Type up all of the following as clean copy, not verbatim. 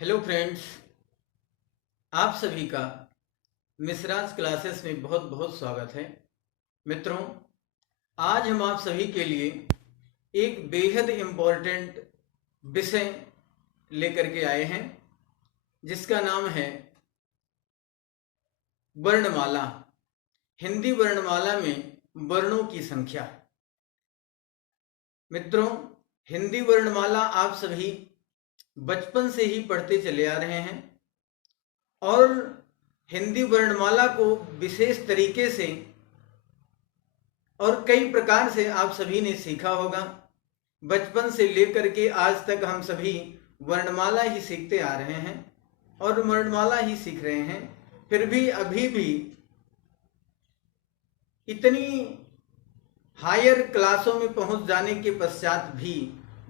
Hello friends, आप सभी का मिसराज क्लासेस में बहुत बहुत स्वागत है। मित्रों, आज हम आप सभी के लिए एक बेहद इम्पोर्टेंट विषय लेकर के आए हैं जिसका नाम है वर्णमाला। हिंदी वर्णमाला में वर्णों की संख्या। मित्रों, हिंदी वर्णमाला आप सभी बचपन से ही पढ़ते चले आ रहे हैं और हिंदी वर्णमाला को विशेष तरीके से और कई प्रकार से आप सभी ने सीखा होगा। बचपन से लेकर के आज तक हम सभी वर्णमाला ही सीखते आ रहे हैं और वर्णमाला ही सीख रहे हैं। फिर भी अभी भी इतनी हायर क्लासों में पहुंच जाने के पश्चात भी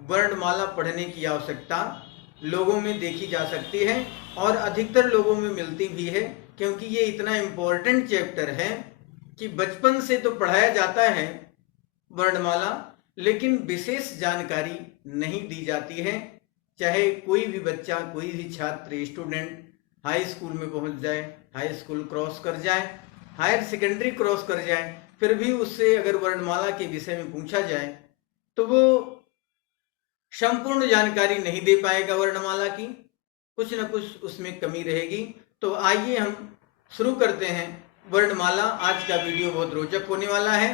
वर्णमाला पढ़ने की आवश्यकता लोगों में देखी जा सकती है और अधिकतर लोगों में मिलती भी है, क्योंकि ये इतना इम्पोर्टेंट चैप्टर है कि बचपन से तो पढ़ाया जाता है वर्णमाला, लेकिन विशेष जानकारी नहीं दी जाती है। चाहे कोई भी बच्चा, कोई भी छात्र, स्टूडेंट हाई स्कूल में पहुंच जाए, हाई स्कूल क्रॉस कर जाए, हायर सेकेंडरी क्रॉस कर जाए, फिर भी उससे अगर वर्णमाला के विषय में पूछा जाए तो वो संपूर्ण जानकारी नहीं दे पाएगा। वर्णमाला की कुछ न कुछ उसमें कमी रहेगी। तो आइए हम शुरू करते हैं वर्णमाला। आज का वीडियो बहुत रोचक होने वाला है।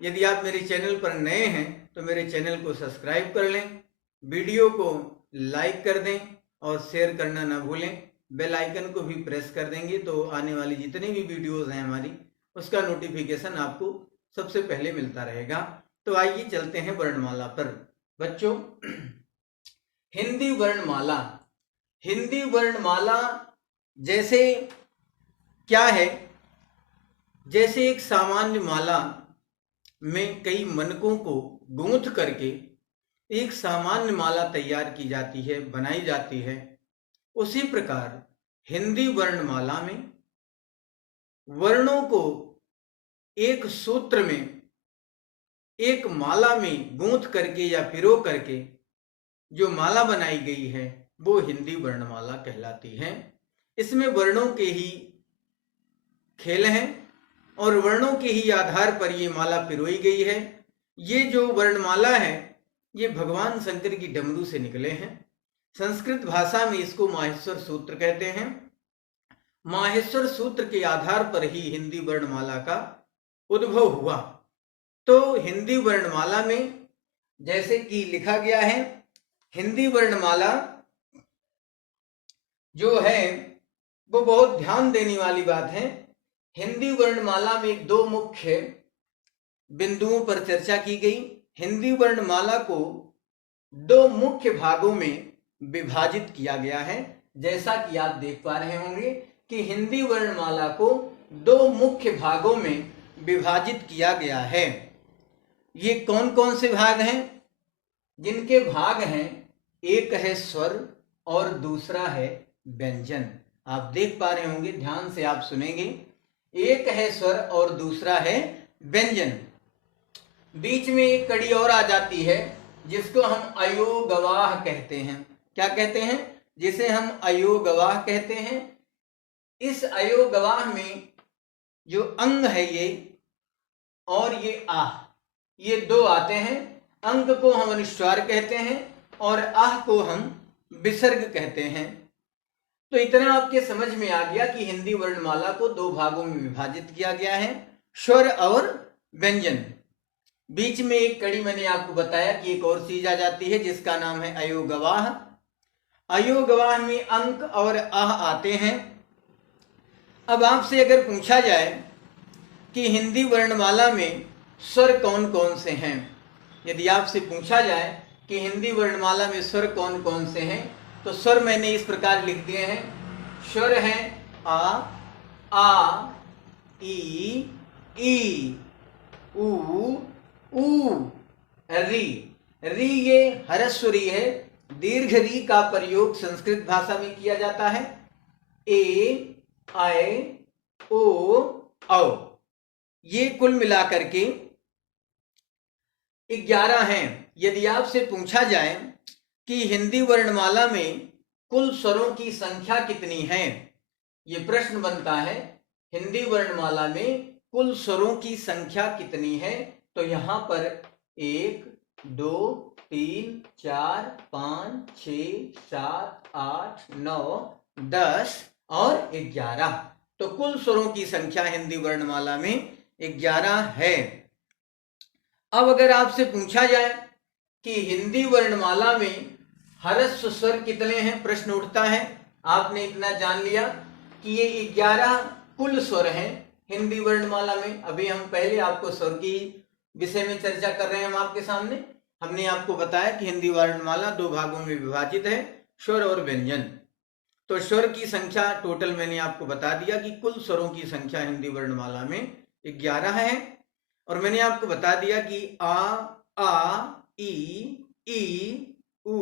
यदि आप मेरे चैनल पर नए हैं तो मेरे चैनल को सब्सक्राइब कर लें, वीडियो को लाइक कर दें और शेयर करना ना भूलें। बेल आइकन को भी प्रेस कर देंगे तो आने वाली जितनी भी वीडियोस हैं हमारी, उसका नोटिफिकेशन आपको सबसे पहले मिलता रहेगा। तो आइए चलते हैं वर्णमाला पर। बच्चों, हिंदी वर्णमाला। हिंदी वर्णमाला जैसे क्या है, जैसे एक सामान्य माला में कई मनकों को गूंथ करके एक सामान्य माला तैयार की जाती है, बनाई जाती है, उसी प्रकार हिंदी वर्णमाला में वर्णों को एक सूत्र में, एक माला में गूंथ करके या पिरो करके जो माला बनाई गई है वो हिंदी वर्णमाला कहलाती है। इसमें वर्णों के ही खेल हैं और वर्णों के ही आधार पर ये माला पिरोई गई है। ये जो वर्णमाला है ये भगवान शंकर की डमरू से निकले हैं। संस्कृत भाषा में इसको माहेश्वर सूत्र कहते हैं। माहेश्वर सूत्र के आधार पर ही हिंदी वर्णमाला का उद्भव हुआ। तो हिंदी वर्णमाला में जैसे कि लिखा गया है, हिंदी वर्णमाला जो है वो बहुत ध्यान देने वाली बात है। हिंदी वर्णमाला में दो मुख्य बिंदुओं पर चर्चा की गई। हिंदी वर्णमाला को दो मुख्य भागों में विभाजित किया गया है। जैसा कि आप देख पा रहे होंगे कि हिंदी वर्णमाला को दो मुख्य भागों में विभाजित किया गया है। ये कौन कौन से भाग हैं? जिनके भाग हैं, एक है स्वर और दूसरा है व्यंजन। आप देख पा रहे होंगे, ध्यान से आप सुनेंगे। एक है स्वर और दूसरा है व्यंजन। बीच में एक कड़ी और आ जाती है जिसको हम अयोगवाह कहते हैं। क्या कहते हैं? जिसे हम अयोगवाह कहते हैं। इस अयोगवाह में जो अंग है ये और ये आह, ये दो आते हैं। अंग को हम अनुस्वार कहते हैं और आह को हम विसर्ग कहते हैं। तो इतना आपके समझ में आ गया कि हिंदी वर्णमाला को दो भागों में विभाजित किया गया है, स्वर और व्यंजन। बीच में एक कड़ी मैंने आपको बताया कि एक और चीज आ जाती है जिसका नाम है अयोगवाह। अयोगवाह में अंक और आह आते हैं। अब आपसे अगर पूछा जाए कि हिंदी वर्णमाला में स्वर कौन कौन से हैं, यदि आपसे पूछा जाए कि हिंदी वर्णमाला में स्वर कौन कौन से हैं, तो स्वर मैंने इस प्रकार लिख दिए हैं। स्वर हैं आ, ई, ऊ, री। री ये ह्रस्वरी है। दीर्घ री का प्रयोग संस्कृत भाषा में किया जाता है। ए, ऐ, ओ, औ, ये कुल मिलाकर के 11 हैं। यदि आपसे पूछा जाए कि हिंदी वर्णमाला में कुल स्वरों की संख्या कितनी है? ये प्रश्न बनता है हिंदी वर्णमाला में कुल स्वरों की संख्या कितनी है? तो यहां पर 1 2 3 4 5 6 7 8 9 10 और 11। तो कुल स्वरों की संख्या हिंदी वर्णमाला में 11 है। अब अगर आपसे पूछा जाए कि हिंदी वर्णमाला में ह्रस्व स्वर कितने हैं, प्रश्न उठता है। आपने इतना जान लिया कि ये 11 कुल स्वर हैं हिंदी वर्णमाला में। अभी हम पहले आपको स्वर की विषय में चर्चा कर रहे हैं। हम आपके सामने हमने आपको बताया कि हिंदी वर्णमाला 2 भागों में विभाजित है, स्वर और व्यंजन। तो स्वर की संख्या टोटल मैंने आपको बता दिया कि कुल स्वरों की संख्या हिंदी वर्णमाला में 11 है। और मैंने आपको बता दिया कि आ ई उ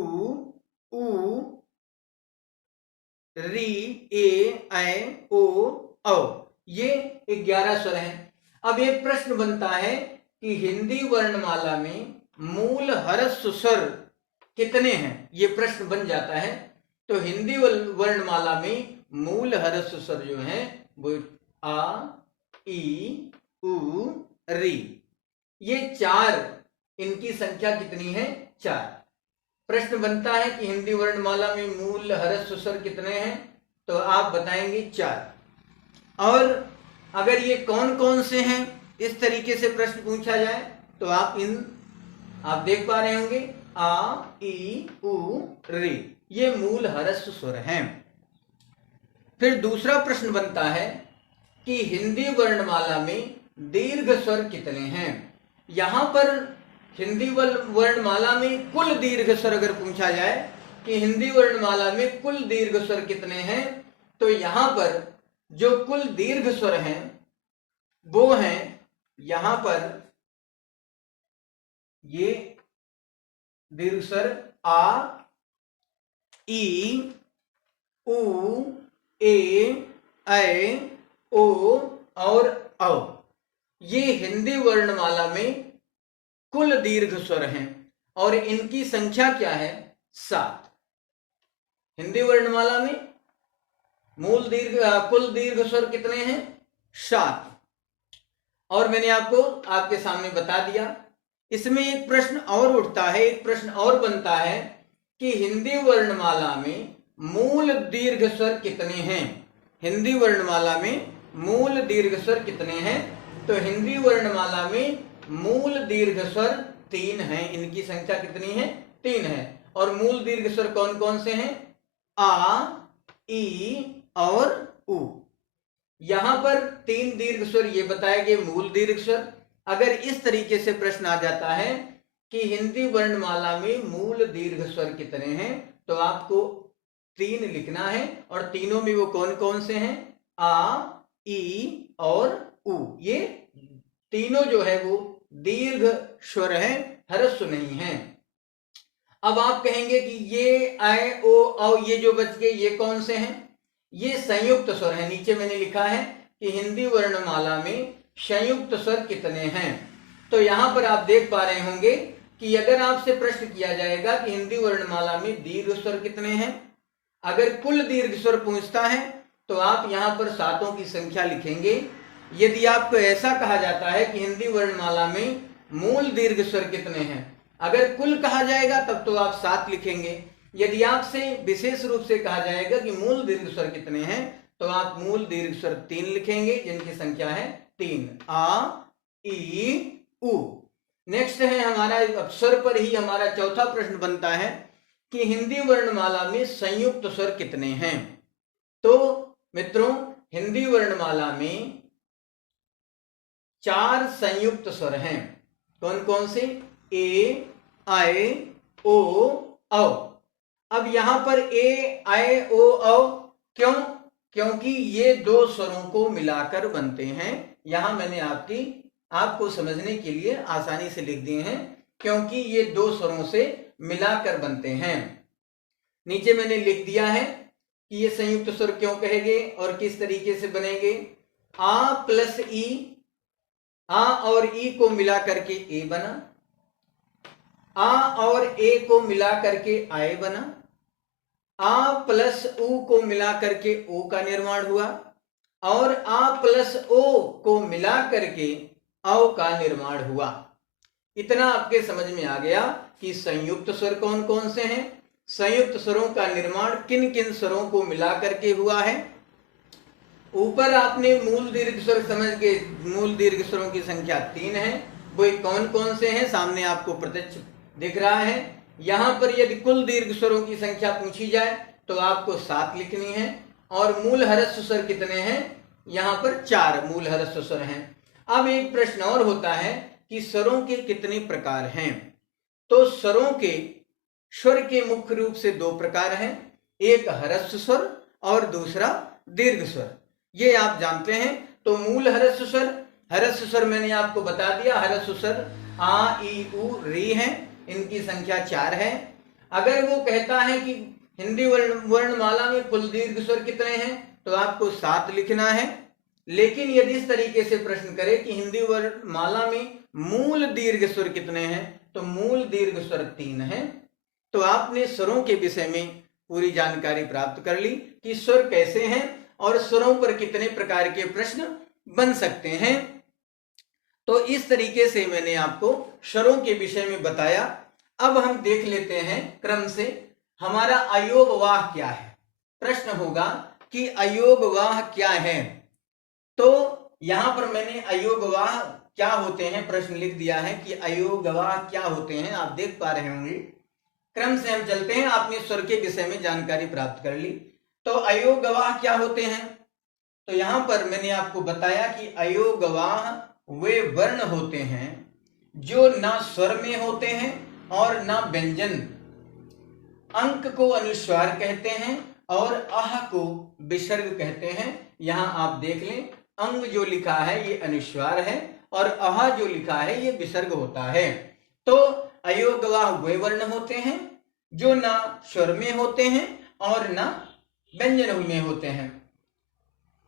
री ए ओ औ, ये 11 स्वर हैं। अब एक प्रश्न बनता है कि हिंदी वर्णमाला में मूल ह्रस्व स्वर कितने हैं, ये प्रश्न बन जाता है। तो हिंदी वर्णमाला में मूल ह्रस्व स्वर जो हैं वो आ ई उ री, ये 4, इनकी संख्या कितनी है? 4। प्रश्न बनता है कि हिंदी वर्णमाला में मूल ह्रस्व स्वर कितने हैं? तो आप बताएंगे 4। और अगर ये कौन कौन से हैं, इस तरीके से प्रश्न पूछा जाए तो आप देख पा रहे होंगे आ ई उ री, ये मूल ह्रस्व स्वर हैं। फिर दूसरा प्रश्न बनता है कि हिंदी वर्णमाला में दीर्घ स्वर कितने हैं। यहां पर हिंदी वर्णमाला में कुल दीर्घ स्वर अगर पूछा जाए कि हिंदी वर्णमाला में कुल दीर्घ स्वर कितने हैं, तो यहां पर जो कुल दीर्घ स्वर हैं वो हैं यहां पर ये दीर्घ स्वर आ ई उ ए ओ और औ, ये हिंदी वर्णमाला में कुल दीर्घ स्वर हैं और इनकी संख्या क्या है? 7। हिंदी वर्णमाला में कुल दीर्घ स्वर कितने हैं? 7। और मैंने आपके सामने बता दिया। इसमें एक प्रश्न और उठता है, एक प्रश्न और बनता है कि हिंदी वर्णमाला में मूल दीर्घ स्वर कितने हैं। हिंदी वर्णमाला में मूल दीर्घ स्वर कितने हैं? तो हिंदी वर्णमाला में मूल दीर्घ स्वर 3 हैं। इनकी संख्या कितनी है? 3 है। और मूल दीर्घ स्वर कौन कौन से हैं? आ ई और उ। यहां पर 3 दीर्घ स्वर ये बताए गए मूल दीर्घ स्वर। अगर इस तरीके से प्रश्न आ जाता है कि हिंदी वर्णमाला में मूल दीर्घ स्वर कितने हैं, तो आपको 3 लिखना है। और तीनों में वो कौन कौन से हैं? आ ई और उ। ये तीनों जो है वो दीर्घ स्वर है, ह्रस्व नहीं है। अब आप कहेंगे कि ये आए ओ औ ये जो बच गए ये कौन से हैं? ये संयुक्त स्वर है। नीचे मैंने लिखा है कि हिंदी वर्णमाला में संयुक्त स्वर कितने हैं। तो यहां पर आप देख पा रहे होंगे कि अगर आपसे प्रश्न किया जाएगा कि हिंदी वर्णमाला में दीर्घ स्वर कितने हैं, अगर कुल दीर्घ स्वर पूछता है तो आप यहां पर 7 की संख्या लिखेंगे। यदि आपको ऐसा कहा जाता है कि हिंदी वर्णमाला में मूल दीर्घ स्वर कितने हैं, अगर कुल कहा जाएगा तब तो आप 7 लिखेंगे। यदि आपसे विशेष रूप से कहा जाएगा कि मूल दीर्घ स्वर कितने हैं, तो आप मूल दीर्घ स्वर 3 लिखेंगे, जिनकी संख्या है 3, आ ई उ। नेक्स्ट है हमारा स्वर पर ही हमारा चौथा प्रश्न बनता है कि हिंदी वर्णमाला में संयुक्त स्वर कितने हैं। तो मित्रों, हिंदी वर्णमाला में 4 संयुक्त स्वर हैं। कौन कौन से? ए आए ओ औ। अब यहां पर ए आए ओ औ क्यों? क्योंकि ये 2 स्वरों को मिलाकर बनते हैं। यहां मैंने आपको समझने के लिए आसानी से लिख दिए हैं, क्योंकि ये 2 स्वरों से मिलाकर बनते हैं। नीचे मैंने लिख दिया है कि ये संयुक्त स्वर क्यों कहे गए और किस तरीके से बनेंगे। आ प्लस ई, आ और ई को मिला करके ए बना, आ और ए को मिला करके आए बना, आ प्लस उ को मिला करके ओ का निर्माण हुआ और आ प्लस ओ को मिला करके औ का निर्माण हुआ। इतना आपके समझ में आ गया कि संयुक्त स्वर कौन कौन से हैं, संयुक्त स्वरों का निर्माण किन किन स्वरों को मिला करके हुआ है। ऊपर आपने मूल दीर्घ स्वर समझ के, मूल दीर्घ स्वरों की संख्या 3 है, वो कौन कौन से हैं सामने आपको प्रत्यक्ष दिख रहा है। यहां पर यदि कुल दीर्घ स्वरों की संख्या पूछी जाए तो आपको 7 लिखनी है और मूल ह्रस्व स्वर कितने हैं, यहां पर 4 मूल ह्रस्व स्वर हैं। अब एक प्रश्न और होता है कि स्वरों के कितने प्रकार हैं। तो स्वरों के स्वर के मुख्य रूप से 2 प्रकार हैं, एक ह्रस्व स्वर और दूसरा दीर्घ स्वर, ये आप जानते हैं। तो मूल ह्रस्व स्वर, ह्रस्व स्वर मैंने आपको बता दिया, ह्रस्व स्वर आ ई उ री है, इनकी संख्या 4 है। अगर वो कहता है कि हिंदी वर्णमाला में कुल दीर्घ स्वर कितने हैं तो आपको 7 लिखना है। लेकिन यदि इस तरीके से प्रश्न करे कि हिंदी वर्णमाला में मूल दीर्घ स्वर कितने हैं तो मूल दीर्घ स्वर 3 हैं। तो आपने स्वरों के विषय में पूरी जानकारी प्राप्त कर ली कि स्वर कैसे हैं और स्वरों पर कितने प्रकार के प्रश्न बन सकते हैं। तो इस तरीके से मैंने आपको स्वरों के विषय में बताया। अब हम देख लेते हैं क्रम से हमारा अयोगवाह क्या है। प्रश्न होगा कि अयोगवाह क्या है। तो यहां पर मैंने अयोगवाह क्या होते हैं प्रश्न लिख दिया है कि अयोगवाह क्या होते हैं, आप देख पा रहे होंगे। क्रम से हम चलते हैं, आपने स्वर के विषय में जानकारी प्राप्त कर ली। तो अयोगवाह क्या होते हैं, तो यहां पर मैंने आपको बताया कि अयोगवाह वे वर्ण होते हैं जो ना स्वर में होते हैं और ना व्यंजन। अंक को अनुस्वार कहते हैं और अह को विसर्ग कहते हैं। यहां आप देख लें, अंग जो लिखा है ये अनुस्वार है और अह जो लिखा है ये विसर्ग होता है। तो अयोगवाह वे वर्ण होते हैं जो ना स्वर में होते हैं और ना व्यंजन में होते हैं।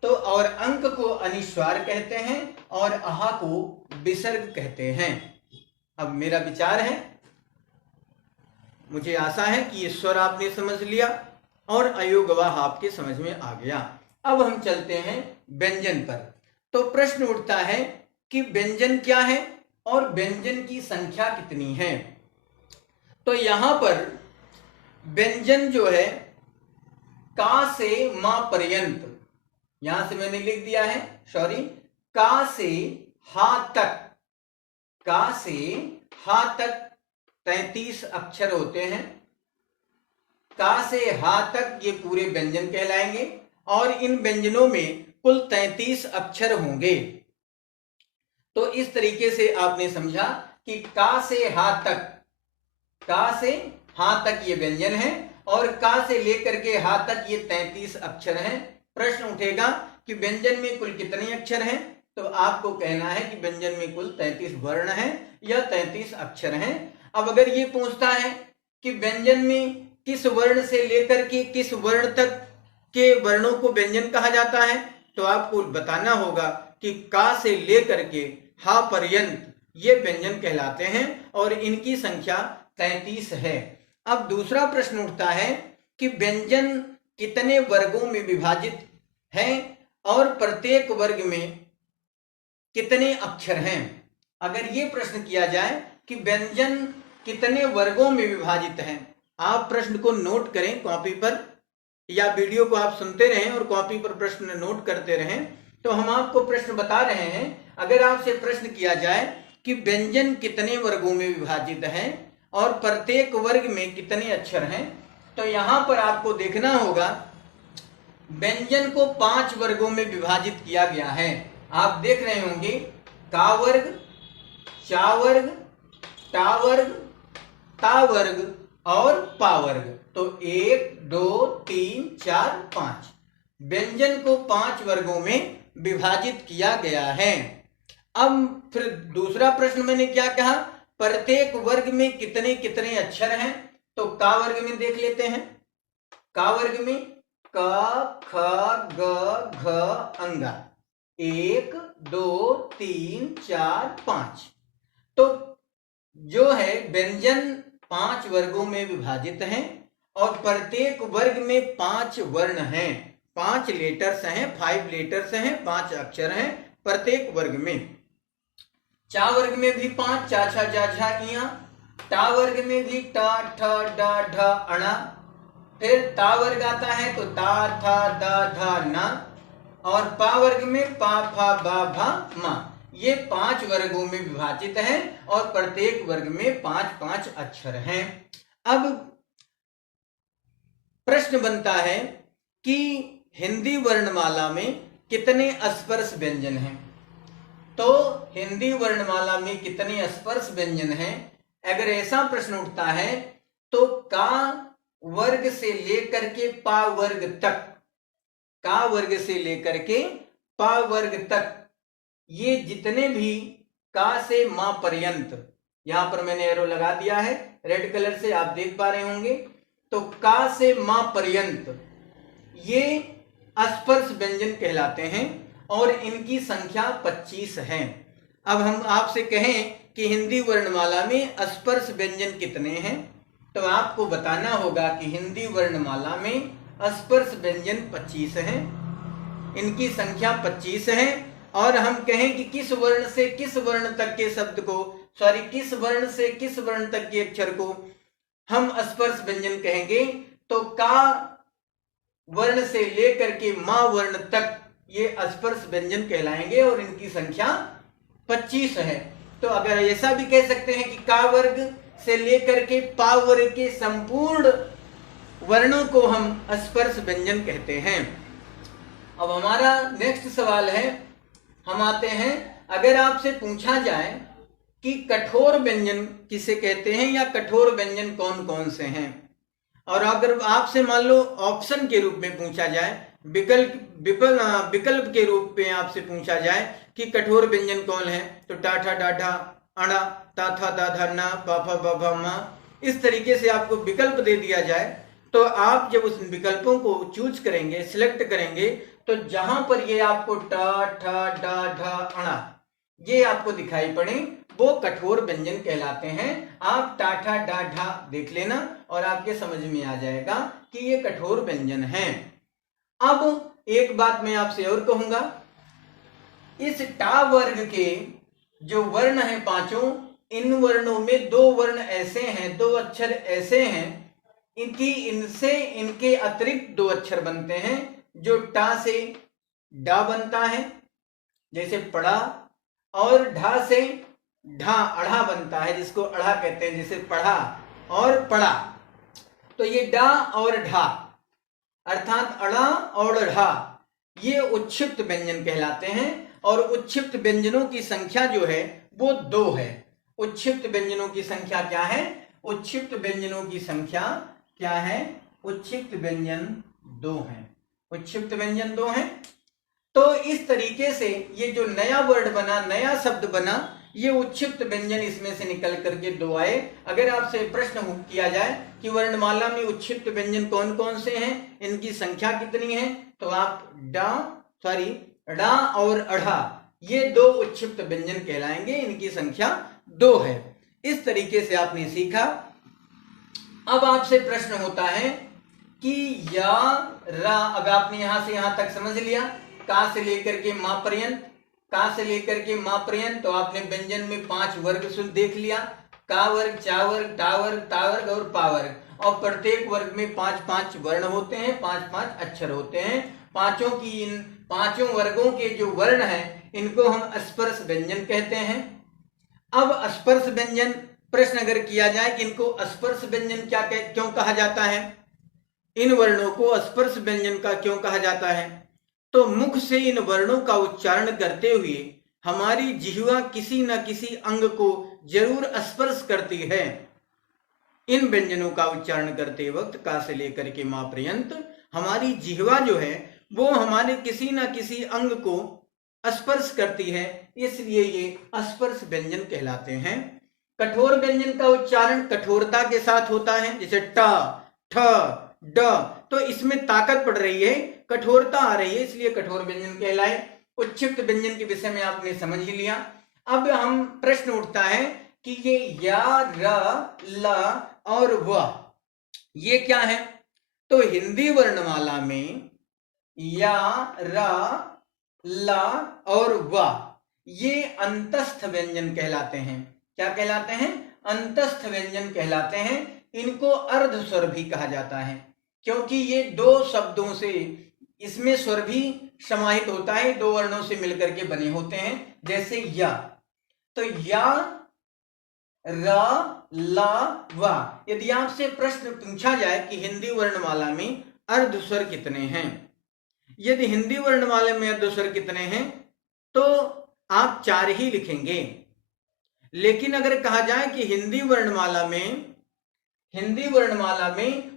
तो और अंक को अनुस्वार कहते हैं और अह को विसर्ग कहते हैं। अब मेरा विचार है, मुझे आशा है कि ये स्वर आपने समझ लिया और अयोगवाह आपके समझ में आ गया। अब हम चलते हैं व्यंजन पर। तो प्रश्न उठता है कि व्यंजन क्या है और व्यंजन की संख्या कितनी है। तो यहां पर व्यंजन जो है का से मा पर्यंत, यहां से मैंने लिख दिया है, सॉरी, का से हा तक, का से हा तक 33 अक्षर होते हैं। का से हा तक ये पूरे व्यंजन कहलाएंगे और इन व्यंजनों में कुल 33 अक्षर होंगे। तो इस तरीके से आपने समझा कि का से हा तक, का से हा तक ये व्यंजन है और का से लेकर के हा तक ये 33 अक्षर हैं। प्रश्न उठेगा कि व्यंजन में कुल कितने अक्षर हैं, तो आपको कहना है कि व्यंजन में कुल 33 वर्ण हैं या 33 अक्षर हैं। अब अगर ये पूछता है कि व्यंजन में किस वर्ण से लेकर के किस वर्ण तक के वर्णों को व्यंजन कहा जाता है, तो आपको बताना होगा कि का से लेकर के हा पर्यंत ये व्यंजन कहलाते हैं और इनकी संख्या 33 है। अब दूसरा प्रश्न उठता है कि व्यंजन कितने वर्गों में विभाजित हैं और प्रत्येक वर्ग में कितने अक्षर हैं। अगर ये प्रश्न किया जाए कि व्यंजन कितने वर्गों में विभाजित हैं, आप प्रश्न को नोट करें कॉपी पर या वीडियो को आप सुनते रहें और कॉपी पर प्रश्न नोट करते रहें। तो हम आपको प्रश्न बता रहे हैं, अगर आपसे प्रश्न किया जाए कि व्यंजन कितने वर्गों में विभाजित हैं और प्रत्येक वर्ग में कितने अक्षर हैं, तो यहां पर आपको देखना होगा व्यंजन को 5 वर्गों में विभाजित किया गया है। आप देख रहे होंगे, का वर्ग, चा वर्ग, टा वर्ग, ता वर्ग और पा वर्ग। तो 1 2 3 4 5 व्यंजन को 5 वर्गों में विभाजित किया गया है। अब फिर दूसरा प्रश्न मैंने क्या कहा, प्रत्येक वर्ग में कितने कितने अक्षर हैं, तो का वर्ग में देख लेते हैं। का वर्ग में क ख ग घ अंगा 1 2 3 4 5। तो जो है व्यंजन 5 वर्गों में विभाजित हैं और प्रत्येक वर्ग में 5 वर्ण हैं, 5 लेटर्स हैं, 5 लेटर्स हैं, 5 अक्षर हैं प्रत्येक वर्ग में। चा वर्ग में भी 5, चा छा जा झा इया। टा वर्ग में भी टा ठ डा ढ अणा। फिर ता वर्ग आता है तो ता था दा धा ना। और पा वर्ग में पा फा बा भा मा। ये 5 वर्गों में विभाजित है और प्रत्येक वर्ग में 5-5 अक्षर हैं। अब प्रश्न बनता है कि हिंदी वर्णमाला में कितने स्पर्श व्यंजन हैं। तो हिंदी वर्णमाला में कितने स्पर्श व्यंजन हैं, अगर ऐसा प्रश्न उठता है तो का वर्ग से लेकर के पा वर्ग तक, का वर्ग से लेकर के पा वर्ग तक, ये जितने भी का से मा पर्यंत, यहां पर मैंने एरो लगा दिया है रेड कलर से, आप देख पा रहे होंगे। तो का से मा पर्यंत ये स्पर्श व्यंजन कहलाते हैं और इनकी संख्या 25 है। अब हम आपसे कहें कि हिंदी वर्णमाला में स्पर्श व्यंजन कितने हैं, तो आपको बताना होगा कि हिंदी वर्णमाला में स्पर्श व्यंजन 25 हैं, इनकी संख्या 25 है। और हम कहें कि किस वर्ण से किस वर्ण तक के शब्द को, किस वर्ण से किस वर्ण तक के अक्षर को हम स्पर्श व्यंजन कहेंगे, तो का वर्ण से लेकर के मा वर्ण तक ये स्पर्श व्यंजन कहलाएंगे और इनकी संख्या 25 है। तो अगर ऐसा भी कह सकते हैं कि का वर्ग से लेकर के पा वर्ग के संपूर्ण वर्णों को हम स्पर्श व्यंजन कहते हैं। अब हमारा नेक्स्ट सवाल है, हम आते हैं, अगर आपसे पूछा जाए कि कठोर व्यंजन किसे कहते हैं या कठोर व्यंजन कौन कौन से हैं, और अगर आपसे मान लो ऑप्शन के रूप में पूछा जाए, विकल्प के रूप में आपसे पूछा जाए कि कठोर व्यंजन कौन है, तो टाठा डाठा अणा ता था दा धा ना पा फा बा भा मा, इस तरीके से आपको विकल्प दे दिया जाए, तो आप जब उस विकल्पों को चूज करेंगे, सिलेक्ट करेंगे, तो जहां पर ये आपको टा ठा डा ढा अणा ये आपको दिखाई पड़े वो कठोर व्यंजन कहलाते हैं। आप टाठा डा ढा देख लेना और आपके समझ में आ जाएगा कि ये कठोर व्यंजन हैं। अब एक बात मैं आपसे और कहूंगा, इस टा वर्ग के जो वर्ण हैं पांचों, इन वर्णों में 2 वर्ण ऐसे हैं, 2 अक्षर ऐसे हैं इनकी इनसे इनके अतिरिक्त 2 अक्षर बनते हैं जो टा से डा बनता है, जैसे पड़ा, और ढा से ढा अढ़ा बनता है, जिसको अढ़ा कहते हैं, जैसे पढ़ा और पढ़ा। तो ये डा और ढा अर्थात अड़ा और ढा ये उच्छिप्त व्यंजन कहलाते हैं और उच्छिप्त व्यंजनों की संख्या जो है वो 2 है। उच्छिप्त व्यंजनों की संख्या क्या है? उच्छिप्त व्यंजनों की संख्या क्या है? उच्छिप्त व्यंजन 2 है। उच्छिप्त व्यंजन 2 है। तो इस तरीके से ये जो नया वर्ड बना, नया शब्द बना, ये उच्छिप्त व्यंजन इसमें से निकल करके 2 आए। अगर आपसे प्रश्न किया जाए कि वर्णमाला में उच्छिप्त व्यंजन कौन कौन से हैं, इनकी संख्या कितनी है, तो आप डा और अढ़ा ये 2 उच्छिप्त व्यंजन कहलाएंगे, इनकी संख्या 2 है। इस तरीके से आपने सीखा। अब आपसे प्रश्न होता है कि या रा, अब आपने यहां से यहां तक समझ लिया, का से लेकर के मा पर्यंत, का से लेकर के मा पर्यंत, तो आपने व्यंजन में 5 वर्ग शुद्ध देख लिया, का वर्ग, चा वर्ग, टा वर्ग, ता वर्ग और पा वर्ग, और प्रत्येक वर्ग में 5-5 वर्ण होते हैं, 5-5 अक्षर होते हैं। इन पांचों वर्गों के जो वर्ण हैं इनको हम स्पर्श व्यंजन कहते हैं। अब स्पर्श व्यंजन, प्रश्न अगर किया जाए कि इनको स्पर्श व्यंजन क्यों कहा जाता है, इन वर्णों को स्पर्श व्यंजन का क्यों कहा जाता है, तो मुख से इन वर्णों का उच्चारण करते हुए हमारी जिह्वा किसी न किसी अंग को जरूर स्पर्श करती है। इन व्यंजनों का उच्चारण करते वक्त का से लेकर के मा पर्यंत हमारी जिह्वा जो है वो हमारे किसी न किसी अंग को स्पर्श करती है, इसलिए ये स्पर्श व्यंजन कहलाते हैं। कठोर व्यंजन का उच्चारण कठोरता के साथ होता है, जैसे ट, ठ, ड, तो इसमें ताकत पड़ रही है, कठोरता आ रही है, इसलिए कठोर व्यंजन कहलाए। उच्छिप्त व्यंजन के विषय में आपने समझ ही लिया। अब हम प्रश्न उठता है कि ये या, र, ल और व, ये क्या है? तो हिंदी वर्णमाला में या, रा, ला और वा ये अंतस्थ व्यंजन कहलाते हैं। क्या कहलाते हैं? अंतस्थ व्यंजन कहलाते हैं। इनको अर्ध स्वर भी कहा जाता है, क्योंकि ये दो शब्दों से, इसमें स्वर भी समाहित होता है, दो वर्णों से मिलकर के बने होते हैं। जैसे या, तो या, रा, ला, वा। यदि आपसे प्रश्न पूछा जाए कि हिंदी वर्णमाला में अर्ध स्वर कितने हैं, यदि हिंदी वर्णमाला में अर्ध स्वर कितने हैं, तो आप 4 ही लिखेंगे। लेकिन अगर कहा जाए कि हिंदी वर्णमाला में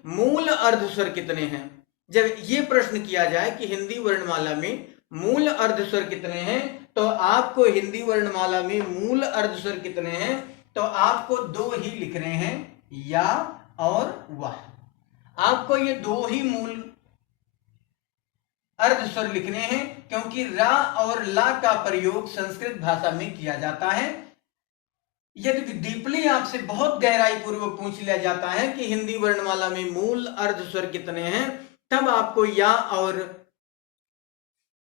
मूल अर्ध स्वर कितने हैं, जब ये प्रश्न किया जाए कि हिंदी वर्णमाला में मूल अर्ध स्वर कितने हैं, तो आपको हिंदी वर्णमाला में मूल अर्ध स्वर कितने हैं, तो आपको 2 ही लिखने हैं, या और वाह। आपको ये 2 ही मूल अर्ध स्वर लिखने हैं, क्योंकि रा और ला का प्रयोग संस्कृत भाषा में किया जाता है। यदि डीपली आपसे बहुत गहराई पूर्वक पूछ लिया जाता है कि हिंदी वर्णमाला में मूल अर्ध स्वर कितने हैं, तब आपको या और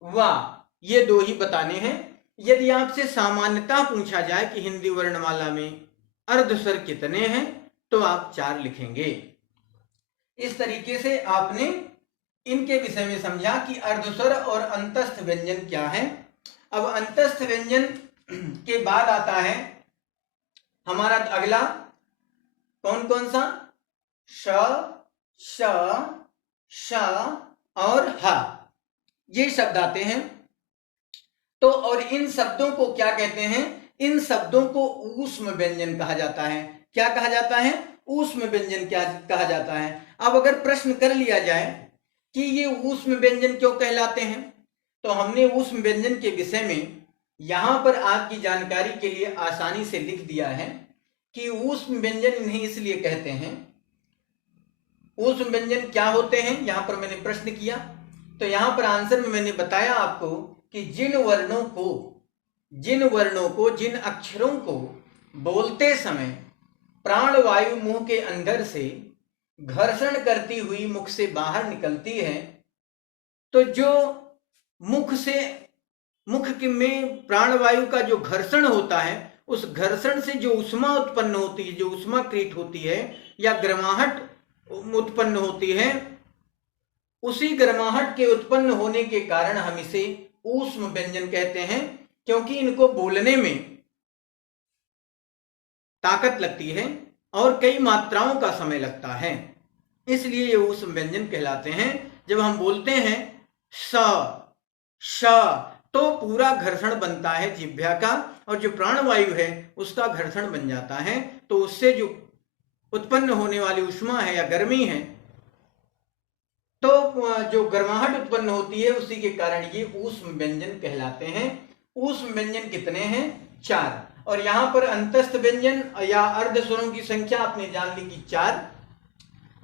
वा ये 2 ही बताने हैं। यदि आपसे सामान्यतः पूछा जाए कि हिंदी वर्णमाला में अर्ध स्वर कितने हैं, तो आप 4 लिखेंगे। इस तरीके से आपने इनके विषय में समझा कि अर्धस्वर और अंतस्थ व्यंजन क्या है। अब अंतस्थ व्यंजन के बाद आता है हमारा अगला कौन कौन सा? श, श, श और ह, ये शब्द आते हैं। तो और इन शब्दों को क्या कहते हैं? इन शब्दों को ऊष्म व्यंजन कहा जाता है। क्या कहा जाता है? ऊष्म व्यंजन क्या कहा जाता है। अब अगर प्रश्न कर लिया जाए कि ये ऊष्म व्यंजन क्यों कहलाते हैं, तो हमने ऊष्म व्यंजन के विषय में यहां पर आपकी जानकारी के लिए आसानी से लिख दिया है कि ऊष्म व्यंजन इन्हें इसलिए कहते हैं। ऊष्म व्यंजन क्या होते हैं, यहां पर मैंने प्रश्न किया, तो यहां पर आंसर में मैंने बताया आपको कि जिन वर्णों को जिन अक्षरों को बोलते समय प्राणवायु मुंह के अंदर से घर्षण करती हुई मुख से बाहर निकलती है, तो जो मुख के में प्राणवायु का जो घर्षण होता है, उस घर्षण से जो ऊष्मा उत्पन्न होती है, जो ऊष्मा क्रिएट होती है या गर्माहट उत्पन्न होती है, उसी गर्माहट के उत्पन्न होने के कारण हम इसे ऊष्म व्यंजन कहते हैं, क्योंकि इनको बोलने में ताकत लगती है और कई मात्राओं का समय लगता है, इसलिए ये ऊष्म व्यंजन कहलाते हैं। जब हम बोलते हैं स, श, तो पूरा घर्षण बनता है जिह्वा का, और जो प्राणवायु है उसका घर्षण बन जाता है, तो उससे जो उत्पन्न होने वाली ऊष्मा है या गर्मी है, तो जो गर्माहट उत्पन्न होती है, उसी के कारण ये ऊष्म व्यंजन कहलाते हैं। ऊष्म व्यंजन कितने हैं? 4। और यहां पर अंतस्थ व्यंजन या अर्ध स्वरों की संख्या आपने जान ली कि 4।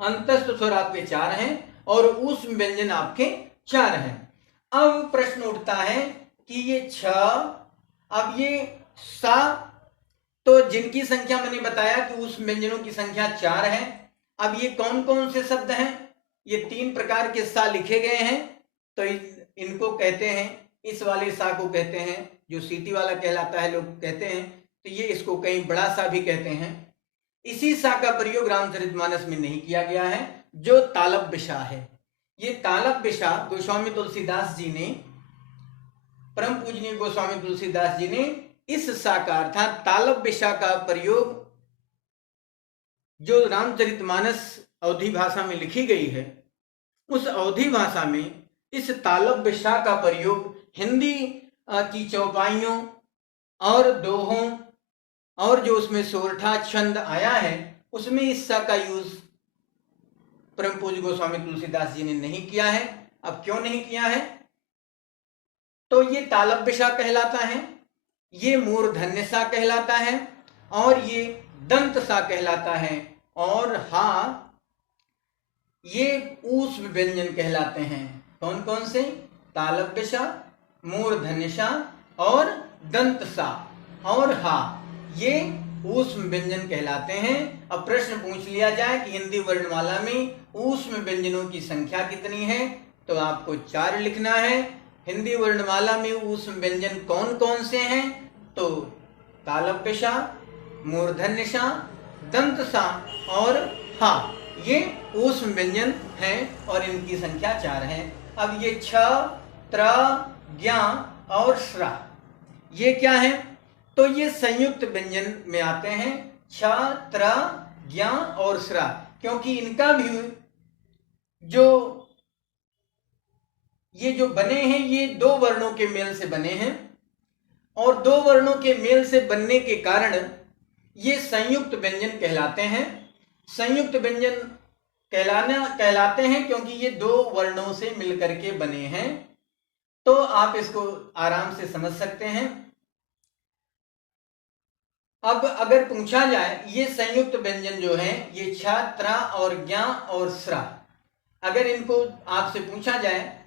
अंतस्थ स्वर आपके 4 हैं और ऊष्म व्यंजन आपके 4 हैं। अब प्रश्न उठता है कि ये 6, अब ये सा, तो जिनकी संख्या मैंने बताया कि ऊष्म व्यंजनों की संख्या 4 है। अब ये कौन कौन से शब्द हैं? ये 3 प्रकार के सा लिखे गए हैं, तो इनको कहते हैं, इस वाले सा को कहते हैं जो सीटी वाला कहलाता है, लोग कहते हैं, तो ये इसको कहीं बड़ा सा भी कहते हैं। इसी सा का प्रयोग रामचरितमानस में नहीं किया गया है, जो तालव्य सा है। ये तालव्य सा गोस्वामी तुलसीदास जी ने, परम पूजनीय गोस्वामी तुलसीदास जी ने इस सा का अर्थात तालव्य सा का प्रयोग जो रामचरितमानस अवधी भाषा में लिखी गई है, उस अवधी भाषा में इस तालव्य सा का प्रयोग हिंदी की चौपाइयों और दोहों और जो उसमें सोरठा छंद आया है, उसमें इस सा का यूज परम पूज्य गोस्वामी तुलसीदास जी ने नहीं किया है। अब क्यों नहीं किया है? तो ये तालव्य सा कहलाता है, ये मूर्धन्य सा कहलाता है, और ये दंत सा कहलाता है, और हा ये ऊष्म व्यंजन कहलाते हैं। कौन कौन से? तालव्य सा, मूर्धन्य सा और दंत सा, और हा ये ऊष्म व्यंजन कहलाते हैं। अब प्रश्न पूछ लिया जाए कि हिंदी वर्णमाला में ऊष्म व्यंजनों की संख्या कितनी है, तो आपको 4 लिखना है। हिंदी वर्णमाला में ऊष्म व्यंजन कौन कौन से हैं, तो तालव्य सा, मूर्धन्य सा, दंत सा और हा, ये ऊष्म व्यंजन हैं और इनकी संख्या 4 है। अब ये छ, त्र, ज्ञ और श्रा, ये क्या है, तो ये संयुक्त व्यंजन में आते हैं, छ, त्र, ज्ञ और श्रा, क्योंकि इनका भी ये जो बने हैं ये 2 वर्णों के मेल से बने हैं और 2 वर्णों के मेल से बनने के कारण ये संयुक्त व्यंजन कहलाते हैं। संयुक्त व्यंजन कहलाते हैं क्योंकि ये 2 वर्णों से मिलकर के बने हैं। तो आप इसको आराम से समझ सकते हैं। अब अगर पूछा जाए ये संयुक्त व्यंजन जो है ये छ, त्र और ज्ञ और श्रा, अगर इनको आपसे पूछा जाए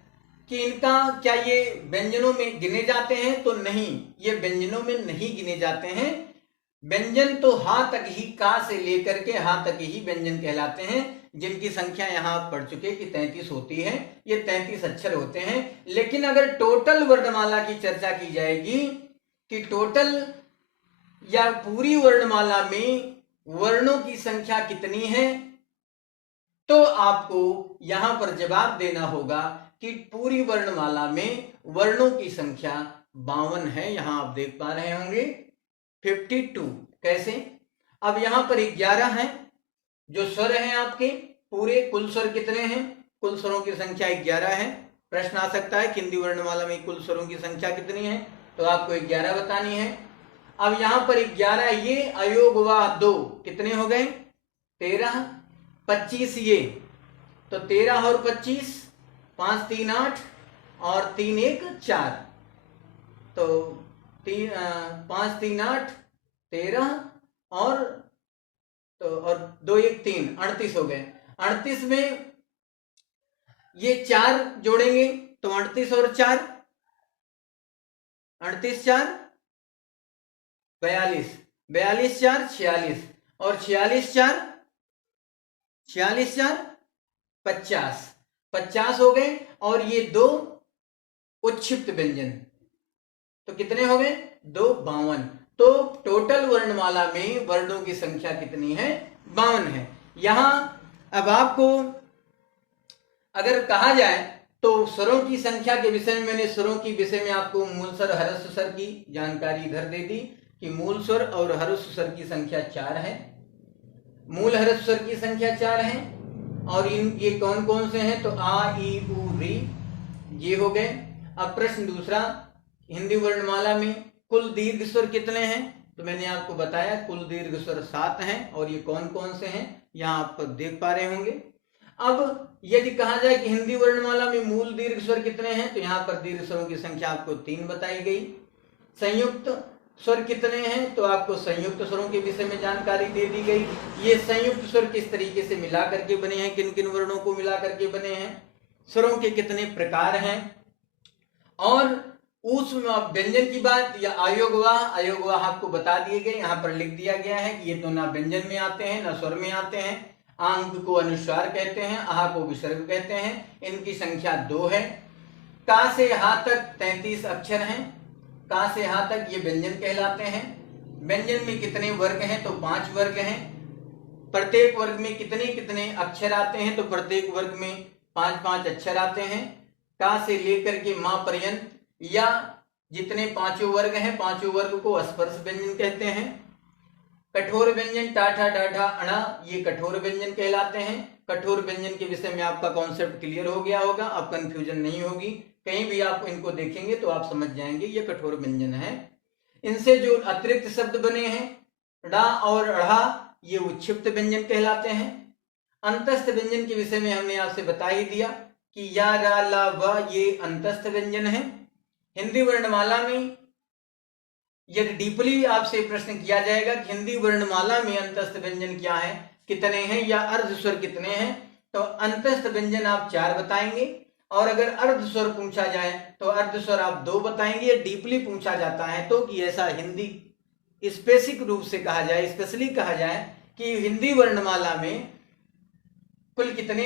कि इनका क्या ये व्यंजनों में गिने जाते हैं, तो नहीं, ये व्यंजनों में नहीं गिने जाते हैं। व्यंजन तो हा तक ही, का से लेकर के हा तक ही व्यंजन कहलाते हैं, जिनकी संख्या यहाँ पढ़ चुके कि 33 होती है। ये 33 अक्षर होते हैं। लेकिन अगर टोटल वर्णमाला की चर्चा की जाएगी कि टोटल या पूरी वर्णमाला में वर्णों की संख्या कितनी है, तो आपको यहां पर जवाब देना होगा कि पूरी वर्णमाला में वर्णों की संख्या 52 है। यहां आप देख पा रहे होंगे 52। कैसे, अब यहां पर 11 है जो स्वर हैं आपके, पूरे कुल स्वर कितने हैं, कुल स्वरों की संख्या 11 है। प्रश्न आ सकता है कि हिंदी वर्णमाला में कुल स्वरों की संख्या कितनी है, तो आपको 11 बतानी है। अब यहां पर 11 ये अयोगवाह 2 कितने हो गए, 13, 25 ये, तो 13 और 25, 5 3 8 और 3 1 4, तो 5 3 8 13 और 2 1 3, 38 हो गए। 38 में ये 4 जोड़ेंगे तो 38 और 4, 38 4 42, 42 4 46 और 46 4 50, 50 हो गए। और ये 2 उच्छिप्त व्यंजन, तो कितने हो गए, 2 52। तो टोटल वर्णमाला में वर्णों की संख्या कितनी है, 52 है। यहां अब आपको अगर कहा जाए तो स्वरों की संख्या के विषय में, मैंने स्वरों की विषय में आपको मूल स्वर ह्रस्व स्वर की जानकारी इधर दे दी कि मूल स्वर और ह्रस्व स्वर की संख्या 4 है। मूल ह्रस्व स्वर की संख्या 4 है और ये कौन कौन से हैं, तो आ ई उ री, ये हो गए। अब प्रश्न दूसरा, हिंदी वर्णमाला में कुल दीर्घ स्वर कितने हैं, तो मैंने आपको बताया कुल दीर्घ स्वर 7 हैं और ये कौन कौन से हैं, यहाँ आप देख पा रहे होंगे। अब यदि कहा जाए कि हिंदी वर्णमाला में मूल दीर्घ स्वर कितने हैं, तो यहाँ पर दीर्घ स्वरों की संख्या आपको 3 बताई गई। संयुक्त स्वर कितने हैं, तो आपको संयुक्त स्वरों के विषय में जानकारी दे दी गई। ये संयुक्त स्वर किस तरीके से मिला करके बने हैं, किन किन वर्णों को मिला करके बने हैं, स्वरों के कितने प्रकार हैं, और ऊष्म व्यंजन की बात या अयोगवाह आपको बता दिए गए। यहाँ पर लिख दिया गया है कि ये तो ना व्यंजन में आते हैं ना स्वर में आते हैं। आंक को अनुस्वार कहते हैं, आह को विसर्ग कहते हैं। इनकी संख्या 2 है। का से हा तक 33 अक्षर हैं। का से हा तक ये व्यंजन कहलाते हैं। व्यंजन में कितने वर्ग हैं, तो 5 वर्ग हैं। प्रत्येक वर्ग में कितने कितने अक्षर आते हैं, तो प्रत्येक वर्ग में 5-5 अक्षर आते हैं। का से लेकर के मां पर्यंत या जितने 5 वर्ग हैं, 5 वर्ग को स्पर्श व्यंजन कहते हैं। कठोर व्यंजन टाठा डाढ़ा अणा, ये कठोर व्यंजन कहलाते हैं। कठोर व्यंजन के विषय में आपका कॉन्सेप्ट क्लियर हो गया होगा, अब कंफ्यूजन नहीं होगी। कहीं भी आप इनको देखेंगे तो आप समझ जाएंगे ये कठोर व्यंजन है। इनसे जो अतिरिक्त शब्द बने हैं डा और अढ़ा, ये उच्छिप्त व्यंजन कहलाते हैं। अंतस्थ व्यंजन के विषय में हमने आपसे बता ही दिया कि या रा ला व ये अंतस्थ व्यंजन है। हिंदी वर्णमाला में यदि डीपली आपसे प्रश्न किया जाएगा कि हिंदी वर्णमाला में अंतस्थ व्यंजन क्या है, कितने हैं या अर्ध स्वर कितने हैं, तो अंतस्थ व्यंजन आप 4 बताएंगे। और अगर अर्ध स्वर पूछा जाए तो अर्ध स्वर आप 2 बताएंगे। डीपली पूछा जाता है तो कि ऐसा हिंदी स्पेसिक रूप से कहा जाए, स्पेशली कहा जाए कि हिंदी वर्णमाला में कुल कितने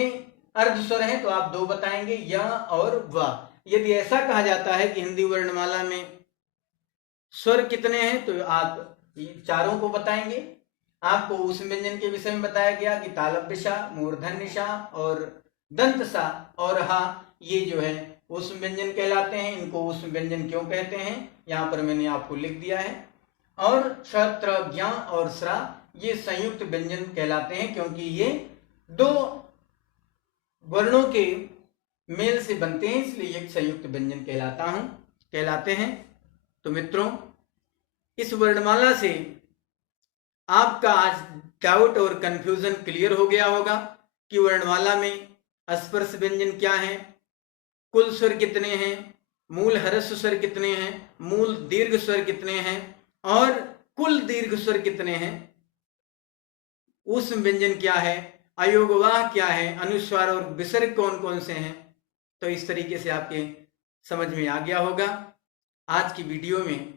अर्ध स्वर हैं, तो आप 2 बताएंगे, य और व। यदि ऐसा कहा जाता है कि हिंदी वर्णमाला में स्वर कितने हैं, तो आप चारों को बताएंगे। आपको उस व्यंजन के विषय में बताया गया कि तालव्य सा, मूर्धन्य सा और दंत सा और हा, ये जो है उस व्यंजन कहलाते हैं। इनको उस व्यंजन क्यों कहते हैं, यहाँ पर मैंने आपको लिख दिया है। और श, त्र, ज्ञ और स्रा ये संयुक्त व्यंजन कहलाते हैं, क्योंकि ये 2 वर्णों के मेल से बनते हैं, इसलिए एक संयुक्त व्यंजन कहलाते हैं। तो मित्रों, इस वर्णमाला से आपका आज डाउट और कंफ्यूजन क्लियर हो गया होगा कि वर्णमाला में स्पर्श व्यंजन क्या है, कुल स्वर कितने हैं, मूल ह्रस्व स्वर कितने हैं, मूल दीर्घ स्वर कितने हैं और कुल दीर्घ स्वर कितने हैं, उस व्यंजन क्या है, अयोगवाह क्या है, अनुस्वार और विसर्ग कौन कौन से हैं। तो इस तरीके से आपके समझ में आ गया होगा। आज की वीडियो में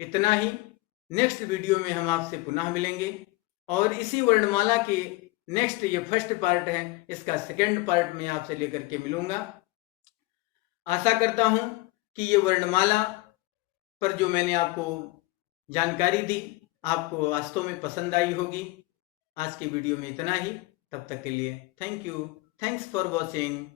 इतना ही। नेक्स्ट वीडियो में हम आपसे पुनः मिलेंगे और इसी वर्णमाला के नेक्स्ट, ये फर्स्ट पार्ट है, इसका सेकंड पार्ट में आपसे लेकर के मिलूंगा। आशा करता हूं कि ये वर्णमाला पर जो मैंने आपको जानकारी दी आपको वास्तव में पसंद आई होगी। आज की वीडियो में इतना ही। तब तक के लिए thank you, thanks for watching.